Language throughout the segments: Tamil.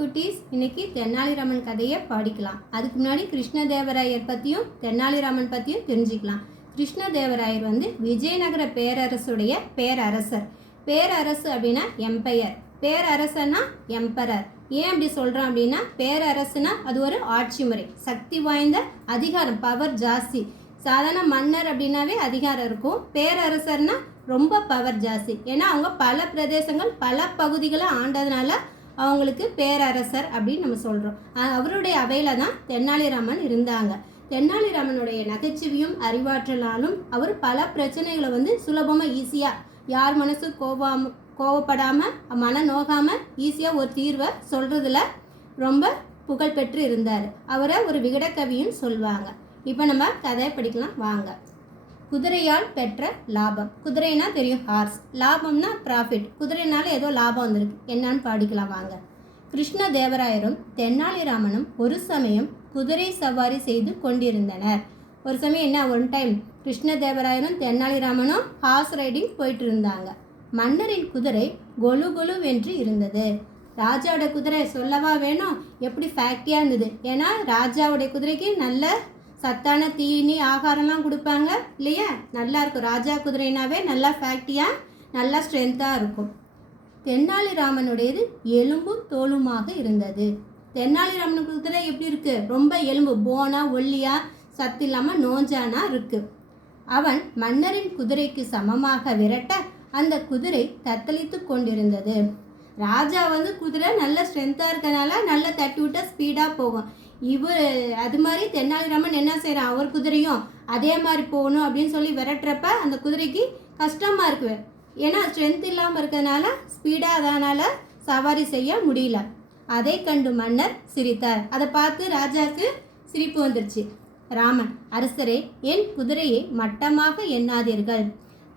குட்டீஸ் இன்னைக்கு தென்னாலிராமன் கதையை படிக்கலாம். அதுக்கு முன்னாடி கிருஷ்ணதேவராயர் பற்றியும் தென்னாலிராமன் பற்றியும் தெரிஞ்சுக்கலாம். கிருஷ்ணதேவராயர் வந்து விஜயநகர பேரரசுடைய பேரரசர். பேரரசு அப்படின்னா எம்பையர் பேரரசன்னா எம்பரர் ஏன் அப்படி சொல்கிறோம் அப்படின்னா பேரரசுனா அது ஒரு ஆட்சி முறை. சக்தி வாய்ந்த அதிகாரம் பவர் ஜாஸ்தி. சாதாரண மன்னர் அப்படின்னாவே அதிகாரம் இருக்கும். பேரரசர்னா ரொம்ப பவர் ஜாஸ்தி. ஏன்னா அவங்க பல பிரதேசங்கள் பல பகுதிகளை ஆண்டதுனால அவங்களுக்கு பேரரசர் அப்படின்னு நம்ம சொல்கிறோம் அவருடைய அவையில் தான் தென்னாலிராமன் இருந்தாங்க. தென்னாலிராமனுடைய நகைச்சுவையும் அறிவாற்றலாலும் அவர் பல பிரச்சனைகளை வந்து சுலபமாக ஈஸியாக யார் மனசு கோவாம கோவப்படாமல் மன நோகாமல் ஈஸியாக ஒரு தீர்வை சொல்கிறதுல ரொம்ப புகழ்பெற்று இருந்தார். அவரை ஒரு விகடக்கவியும் சொல்லுவாங்க இப்போ நம்ம கதையை படிக்கலாம். வாங்க. குதிரையால் பெற்ற லாபம். குதிரைனா தெரியும் ஹார்ஸ் லாபம்னா ப்ராஃபிட் குதிரைனால ஏதோ லாபம் வந்திருக்கு. என்னன்னு பாடிக்கலாம் வாங்க. கிருஷ்ண தேவராயரும் தென்னாலிராமனும் ஒரு சமயம் குதிரை சவாரி செய்து கொண்டிருந்தனர். ஒரு சமயம் என்ன ஒன் டைம் கிருஷ்ண தேவராயரும் தென்னாலிராமனும் ஹார்ஸ் ரைடிங் போயிட்டு இருந்தாங்க மன்னரின் குதிரை கொலு கொலுவென்று இருந்தது. ராஜாவோட குதிரை சொல்லவா வேணும்? எப்படி ஃபேக்டியாக இருந்தது? ஏன்னா ராஜாவுடைய குதிரைக்கு நல்ல சத்தான தீனி ஆகாரம்லாம் கொடுப்பாங்க இல்லையா? நல்லா இருக்கும். ராஜா குதிரைனாவே நல்லா ஃபேக்டியாக நல்லா ஸ்ட்ரென்த்தாக இருக்கும். தென்னாலிராமனுடையது எலும்பும் தோலுமாக இருந்தது. தென்னாலிராமன் குதிரை எப்படி இருக்குது ரொம்ப எலும்பு போனா ஒல்லியா சத்து இல்லாமல் நோஞ்சானா இருக்கு. அவன் மன்னரின் குதிரைக்கு சமமாக விரட்ட அந்த குதிரை தத்தளித்து கொண்டிருந்தது. ராஜா வந்து குதிரை நல்ல ஸ்ட்ரென்த்தாக இருக்கனால நல்லா தட்டி விட்டா ஸ்பீடாக போகும். இவர் அது மாதிரி தென்னாலிராமன் என்ன செய்கிறான் அவர் குதிரையும் அதே மாதிரி போகணும் அப்படின்னு சொல்லி விரட்டுறப்ப அந்த குதிரைக்கு கஷ்டமாக இருக்கு ஏன்னா ஸ்ட்ரென்த் இல்லாமல் இருக்கிறதுனால ஸ்பீடாக அதனால் சவாரி செய்ய முடியல. அதை கண்டு மன்னர் சிரித்தார். அதை பார்த்து ராஜாவுக்கு சிரிப்பு வந்துருச்சு. ராமன் அரசரே என் குதிரையை மட்டமாக எண்ணாதீர்கள்.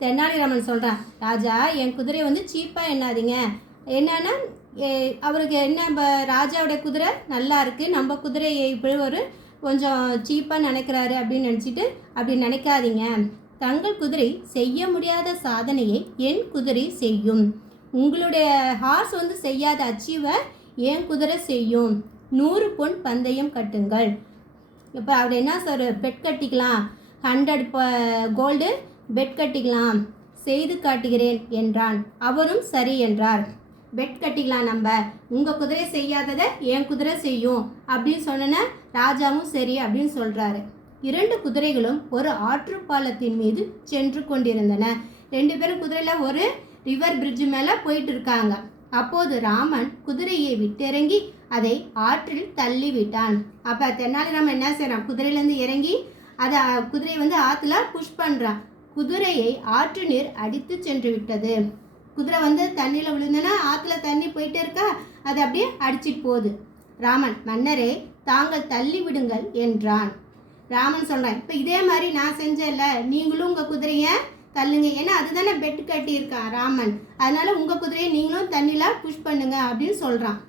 தென்னாலிராமன் சொல்கிறான் ராஜா என் குதிரையை வந்து சீப்பாக எண்ணாதீங்க. என்னன்னா அவருக்கு என்ன இப்போ ராஜாவோட குதிரை நல்லா இருக்குது நம்ம குதிரையை இப்படி ஒரு கொஞ்சம் சீப்பாக நினைக்கிறாரு அப்படின்னு நினச்சிட்டு அப்படி நினைக்காதீங்க. தங்கள் குதிரை செய்ய முடியாத சாதனையை என் குதிரை செய்யும். உங்களுடைய ஹார்ஸ் வந்து செய்யாத அச்சீவை என் குதிரை செய்யும். நூறு பொன் பந்தயம் கட்டுங்கள். இப்போ அவர் என்ன சார் பெட் கட்டிக்கலாம். ஹண்ட்ரட் கோல்டு பெட் கட்டிக்கலாம். செய்து காட்டுகிறேன் என்றான். அவரும் சரி என்றார். பெட் கட்டிக்கலாம் நம்ம. உங்கள் குதிரை செய்யாததை என் குதிரை செய்யும். அப்படின்னு சொன்னன ராஜாவும் சரி அப்படின்னு சொல்கிறாரு இரண்டு குதிரைகளும் ஒரு ஆற்று பாலத்தின் மீது சென்று கொண்டிருந்தன. ரெண்டு பேரும் குதிரையில் ஒரு ரிவர் பிரிட்ஜ் மேலே போயிட்டு இருக்காங்க. அப்போது ராமன் குதிரையை விட்டிறங்கி அதை ஆற்றில் தள்ளி விட்டான். அப்போ தென்னாலிராமன் என்ன செய்கிறான் குதிரையிலேருந்து இறங்கி அதை குதிரையை வந்து ஆற்றுல புஷ் பண்ணுறான் குதிரையை ஆற்று நீர் அடித்து சென்று விட்டது. குதிரை வந்து தண்ணியில் விழுந்தனா ஆற்றுல தண்ணி போயிட்டே இருக்கா? அது அப்படியே அடிச்சிட்டு போகுது. ராமன் மன்னரே தாங்கள் தள்ளி விடுங்கள் என்றான். ராமன் சொல்கிறான் இப்போ இதே மாதிரி நான் செஞ்சேன்ல நீங்களும் உங்கள் குதிரையை தள்ளுங்க. ஏன்னா அதுதானே பெட் கட்டியிருக்கான் ராமன். அதனால் உங்கள் குதிரையை நீங்களும் தண்ணியில் புஷ் பண்ணுங்க அப்படின்னு சொல்கிறான்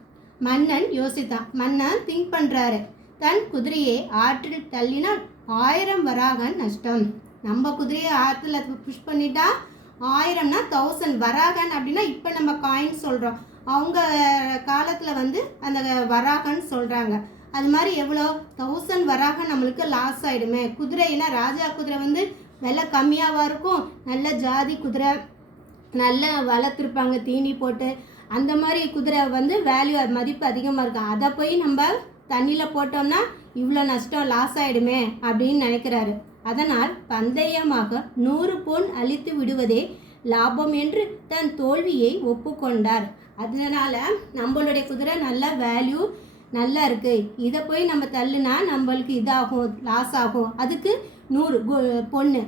மன்னன் யோசித்தான் மன்னன் திங்க் பண்ணுறாரு தன் குதிரையை ஆற்றில் தள்ளினால் ஆயிரம் வராகன் நஷ்டம். நம்ம குதிரையை ஆற்றுல புஷ் பண்ணிட்டா ஆயிரம்னா தௌசண்ட் வராகன் அப்படின்னா இப்போ நம்ம காயின் சொல்கிறோம் அவங்க காலத்தில் வந்து அந்த வராகன்னு சொல்கிறாங்க அது மாதிரி எவ்வளோ? தௌசண்ட் வராக நம்மளுக்கு லாஸ் ஆகிடுமே குதிரைனா ராஜா குதிரை வந்து விலை கம்மியாகவாக இருக்கும். நல்ல ஜாதி குதிரை நல்லா வளர்த்துருப்பாங்க தீனி போட்டு. அந்த மாதிரி குதிரை வந்து வேல்யூ மதிப்பு அதிகமாக இருக்கும். அதை போய் நம்ம தண்ணியில் போட்டோம்னா இவ்வளோ நஷ்டம் லாஸ் ஆகிடுமே அப்படின்னு நினைக்கிறாரு. அதனால் பந்தயமாக நூறு பொன் அழித்து விடுவதே லாபம் என்று தன் தோல்வியை ஒப்புக்கொண்டார். அதனால் நம்மளுடைய குதிரை நல்ல வேல்யூ நல்லா இருக்குது இதை போய் நம்ம தள்ளுனா நம்மளுக்கு இதாகும் லாஸ் ஆகும். அதுக்கு நூறு கோ- பொண்ணு.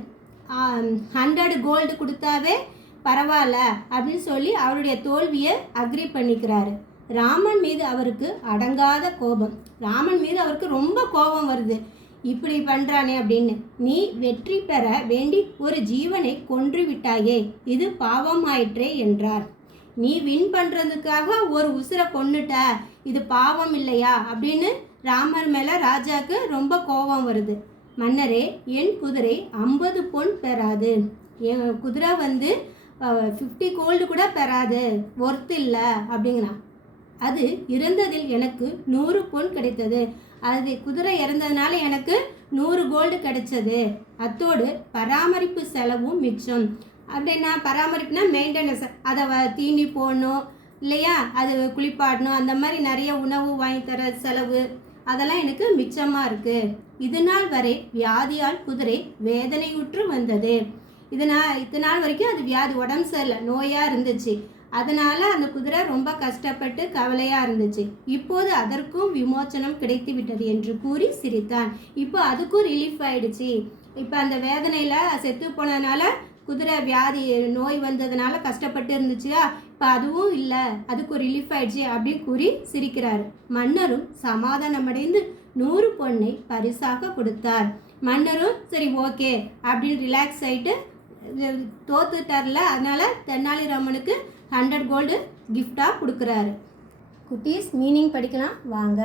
ஹண்ட்ரட் கோல்டு கொடுத்தாவே பரவாயில்ல அப்படின்னு சொல்லி அவருடைய தோல்வியை அக்ரி பண்ணிக்கிறாரு. ராமன் மீது அவருக்கு அடங்காத கோபம். ராமன் மீது அவருக்கு ரொம்ப கோபம் வருது. இப்படி பண்ணுறானே அப்படின்னு நீ வெற்றி பெற வேண்டி ஒரு ஜீவனை கொன்று விட்டாயே இது பாவமாயிற்றே என்றார். நீ வின் பண்ணுறதுக்காக ஒரு உசுரை கொன்னுட்ட இது பாவம் இல்லையா அப்படின்னு ராமர் மேலே ராஜாக்கு ரொம்ப கோபம் வருது. மன்னரே என் குதிரை ஐம்பது பொன் பெறாது. என் குதிரை வந்து ஃபிஃப்டி கோல்டு கூட பெறாது. ஒர்த் இல்லை அப்படிங்கிறான். அது இறந்ததில் எனக்கு நூறு பொன் கிடைத்தது. அது குதிரை இறந்ததுனால எனக்கு நூறு கோல்டு கிடைச்சது. அத்தோடு பராமரிப்பு செலவும் மிச்சம். அப்படின்னா பராமரிப்புனா மெயின்டெனன்ஸ் அதை வ- தீனி போடணும் இல்லையா? அது குளிப்பாடணும் அந்த மாதிரி நிறைய உணவு வாங்கி தர செலவு அதெல்லாம் எனக்கு மிச்சமாக இருக்குது இது நாள் வரை வியாதியால் குதிரை வேதனையுற்று வந்தது. இது இத்தனை நாள் வரைக்கும் அது வியாதி உடம்பு சரியில்லை. நோயாக இருந்துச்சு. அதனால் அந்த குதிரை ரொம்ப கஷ்டப்பட்டு கவலையாக இருந்துச்சு. இப்போது அதற்கும் விமோச்சனம் கிடைத்து விட்டது என்று கூறி சிரித்தான். இப்போ அதுக்கும் ரிலீஃப் ஆயிடுச்சு. இப்போ அந்த வேதனையில் செத்து போனதுனால குதிரை வியாதி நோய் வந்ததுனால கஷ்டப்பட்டு இருந்துச்சியா? இப்போ அதுவும் இல்லை. அதுக்கு ரிலீஃப் ஆயிடுச்சு அப்படின்னு கூறி சிரிக்கிறார். மன்னரும் சமாதானமடைந்து நூறு பொண்ணை பரிசாக கொடுத்தார். மன்னரும் சரி ஓகே அப்படின்னு ரிலாக்ஸ் ஆகிட்டு இது தோத்துட்டார்ல. அதனால் தென்னாலிராமனுக்கு ஹண்ட்ரட் கோல்டு கிஃப்டாக கொடுக்குறாரு. குட்டீஸ் மீனிங் படிக்கலாம் வாங்க.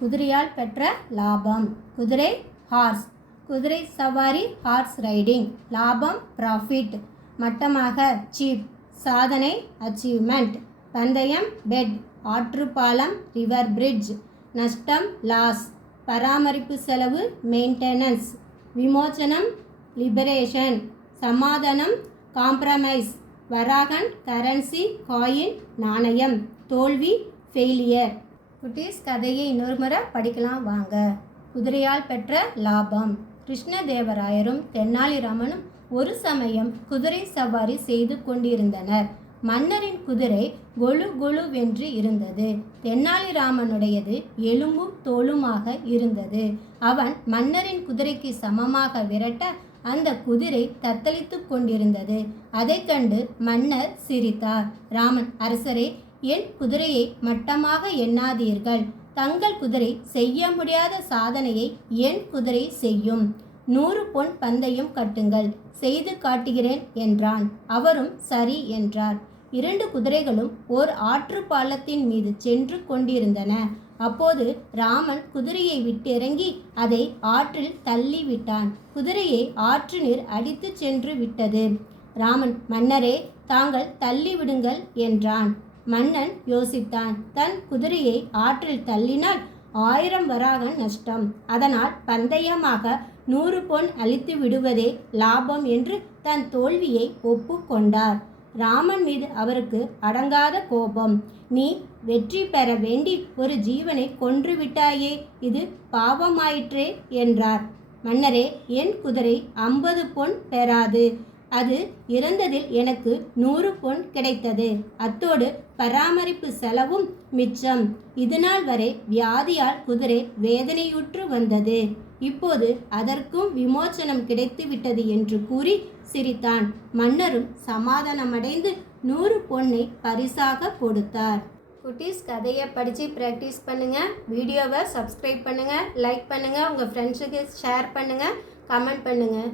குதிரையால் பெற்ற லாபம். குதிரை ஹார்ஸ் குதிரை சவாரி ஹார்ஸ் ரைடிங் லாபம் ப்ராஃபிட் மட்டமாக சீப் சாதனை அச்சீவ்மெண்ட் பந்தயம் பெட் ஆற்றுப்பாலம் ரிவர் பிரிட்ஜ் நஷ்டம் லாஸ் பராமரிப்பு செலவு மெயின்டெனன்ஸ் விமோச்சனம் லிபரேஷன் சமாதானம் காம்ப்ரமைஸ் வராகன் கரன்சி காயின் நாணயம். தோல்வி ஃபெயிலியர் குட்டீஸ் கதையை இன்னொரு முறை படிக்கலாம் வாங்க. குதிரையால் பெற்ற லாபம். கிருஷ்ணதேவராயரும் தென்னாலிராமனும் ஒரு சமயம் குதிரை சவாரி செய்து கொண்டிருந்தனர். மன்னரின் குதிரை கொழு கொழுவென்று இருந்தது. தென்னாலிராமனுடையது எலும்பும் தோலுமாக இருந்தது. அவன் மன்னரின் குதிரைக்கு சமமாக விரட்ட அந்த குதிரை தத்தளித்து கொண்டிருந்தது. அதைக் கண்டு மன்னர் சிரித்தார். ராமன் அரசரே என் குதிரையை மட்டமாக எண்ணாதீர்கள். தங்கள் குதிரை செய்ய முடியாத சாதனையை என் குதிரை செய்யும். நூறு பொன் பந்தயம் கட்டுங்கள். செய்து காட்டுகிறேன் என்றான். அவரும் சரி என்றார். இரண்டு குதிரைகளும் ஓர் ஆற்று பாலத்தின் மீது சென்று கொண்டிருந்தன. அப்போது ராமன் குதிரையை விட்டிறங்கி அதை ஆற்றில் தள்ளி விட்டான் குதிரையை ஆற்று நீர் அடித்து சென்று விட்டது. ராமன் மன்னரே தாங்கள் தள்ளி விடுங்கள் என்றான். மன்னன் யோசித்தான் தன் குதிரையை ஆற்றில் தள்ளினால் ஆயிரம் வராகன் நஷ்டம். அதனால் பந்தயமாக நூறு பொன் அளித்து விடுவதே லாபம் என்று தன் தோல்வியை ஒப்புக்கொண்டார் ராமன் மீது அவருக்கு அடங்காத கோபம். நீ வெற்றி பெற வேண்டி ஒரு ஜீவனை கொன்று விட்டாயே இது பாவமாயிற்றே என்றார். மன்னரே என் குதிரை ஐம்பது பொன் பெறாது. அது இறந்ததில் எனக்கு நூறு பொன் கிடைத்தது. அத்தோடு பராமரிப்பு செலவும் மிச்சம். இதுநாள் வரை வியாதியால் குதிரை வேதனையுற்று வந்தது. இப்போது அதற்கும் விமோச்சனம் கிடைத்து விட்டது என்று கூறி சிரித்தான். மன்னரும் சமாதானமடைந்து நூறு பொன்னை பரிசாக கொடுத்தார். குட்டீஸ் கதையை படித்து ப்ராக்டிஸ் பண்ணுங்கள் வீடியோவை சப்ஸ்கிரைப் பண்ணுங்கள் லைக் பண்ணுங்கள் உங்கள் ஃப்ரெண்ட்ஸுக்கு ஷேர் பண்ணுங்கள் கமெண்ட் பண்ணுங்கள்